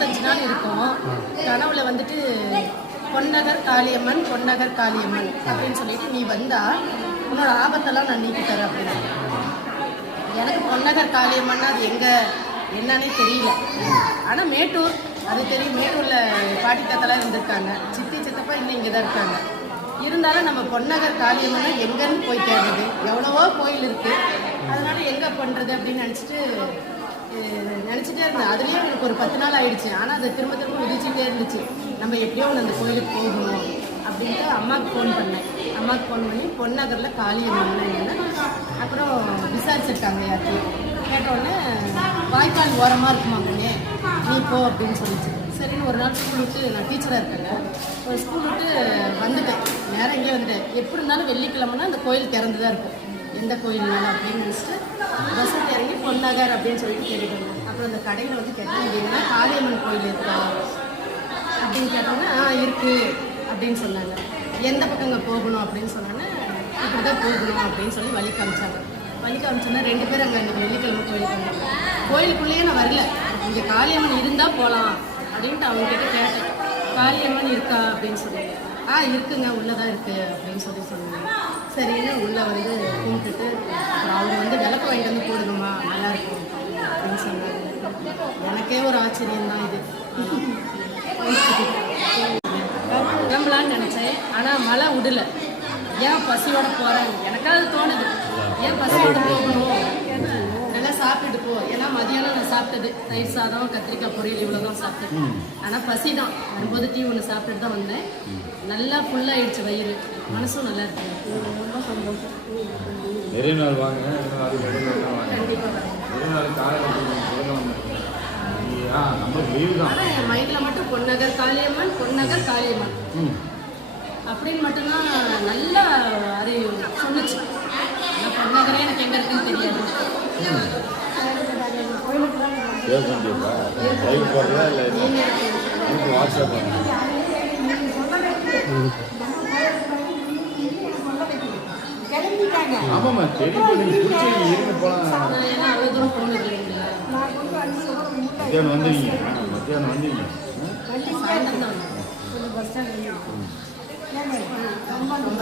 25 நாள் இருக்கும். கனவுல வந்துட்டு பொன்னகர் காளியம்மன் பொன்னகர் காளியம்மன் அப்படின்னு சொல்லிட்டு நீ வந்தா உன்னோட ஆபத்தெல்லாம் நான் நீக்கி தரேன் அப்படின்னு. எனக்கு பொன்னகர் காளியம்மன் அது எங்கே என்னன்னே தெரியல. ஆனால் மேட்டூர் அது தெரியும். மேட்டூரில் பாட்டி தாத்தெல்லாம் இருந்திருக்காங்க. சித்தி சித்தப்பா இன்னும் இங்கே தான் இருக்காங்க. இருந்தாலும் நம்ம பொன்னகர் காளியம்மனை எங்கன்னு போய் தேடுறது, எவ்வளவோ கோயில் இருக்குது. அதனால எங்கே பண்ணுறது அப்படின்னு நினச்சிட்டே இருந்தேன். அதுலேயே எனக்கு ஒரு 10 நாள் ஆயிடுச்சு. ஆனால் அது திரும்ப திரும்ப உதிச்சுட்டே இருந்துச்சு. நம்ம எப்படியோ அந்த கோயிலுக்கு போகணும் அப்படின்ட்டு அம்மாவுக்கு ஃபோன் பண்ணேன். அம்மாவுக்கு ஃபோன் பண்ணி பொன்னகரில் காளியம்மன் அப்புறம் விசாரிச்சிருக்காங்க யார்த்தையும். கேட்டோடனே வாய்க்கால் ஓரமாக இருக்குமாங்கண்ணே நீ போ அப்படின்னு சொல்லிச்சு. சரின்னு ஒரு நாள் ஸ்கூல் விட்டு, நான் டீச்சராக இருக்கேங்க, ஒரு ஸ்கூல் விட்டு வந்துட்டேன். நேரம் இங்கே வந்துட்டேன். எப்படி இருந்தாலும் வெள்ளிக்கிழமைனா அந்த கோயில் திறந்து தான் இருக்கும், எந்த கோயில்னாலும் அப்படின்னு நினச்சிட்டு பஸ்ஸில் இறங்கி பொன்னகர் அப்படின்னு சொல்லிட்டு கேட்டுட்டு வந்தேன். அப்புறம் அந்த கடையில் வந்து கேட்டேன், இது என்ன காளியம்மன் கோயில் இருக்கா அப்படின்னு கேட்டோன்னே இருக்குது அப்படின்னு சொன்னாங்க. எந்த பக்கம் இங்கே போகணும் அப்படின்னு சொன்னோன்னே இப்படி தான் போகணும் அப்படின்னு சொல்லி வழி காமிச்சாங்க. வழி காமிச்சோன்னா 2 பேர் அங்கே அன்றைக்கி வெள்ளிக்கிழமை கோயிலுக்கு வந்தாங்க. கோயிலுக்குள்ளேயே நான் வரல, இங்கே காளியம்மன் இருந்தால் போகலாம் அப்படின்ட்டு அவங்ககிட்ட கேட்டேன். காளியம்மன் இருக்கா அப்படின்னு சொன்னாங்க. இருக்குங்க, உள்ளே தான் இருக்குது அப்படின்னு சொன்னாங்க. சரின்னு உள்ளே வந்து கும்பிட்டுட்டு அப்புறம் அவங்க வந்து விளக்கு வாங்கிட்டு வந்து போடுங்கம்மா நல்லாயிருக்கும் அப்படின்னு சொன்னாங்க. எனக்கே ஒரு ஆச்சரியம் தான் இது. கிளம்பலான்னு நினச்சேன், ஆனால் மழை விடலை. ஏன் பசியோட போகிறேன் எனக்காவது தோணுது, ஏன் பசியோட போகணும், நல்லா சாப்பிட்டுட்டு போ. ஏன்னா மதியானம் நான் சாப்பிட்டது தயிர் சாதம் கத்திரிக்காய் பொரியல் இவ்வளோ தான் சாப்பிட்டேன். ஆனால் பசி தான். வரும்போது டீ ஒன்று சாப்பிட்டுட்டு தான் வந்தேன். நல்லா ஃபுல்லாகிடுச்சு வயிறு, மனசும் நல்லா இருக்கு. ரொம்ப சந்தோஷம். நிறைய நாள் வாங்க. கண்டிப்பாக நம்மளுக்கு லீவு தான். ஆனால் என் மைண்டில் மட்டும் பொன்னகர் காளியம்மன் பொன்னகர் காளியம்மன் அப்படின்னு மட்டும்தான் நல்லா அது சொன்னிச்சு. ஆனால் பொன்னகரே எனக்கு எங்கே இருக்குன்னு தெரியாது. ஆமாம்மா தெரியும். ஏன்னா அவ்வளோ தூரம் போனது மத்தியானம் வந்தீங்க. சாயந்தரம் தான். பஸ் ஸ்டாண்ட் ரொம்ப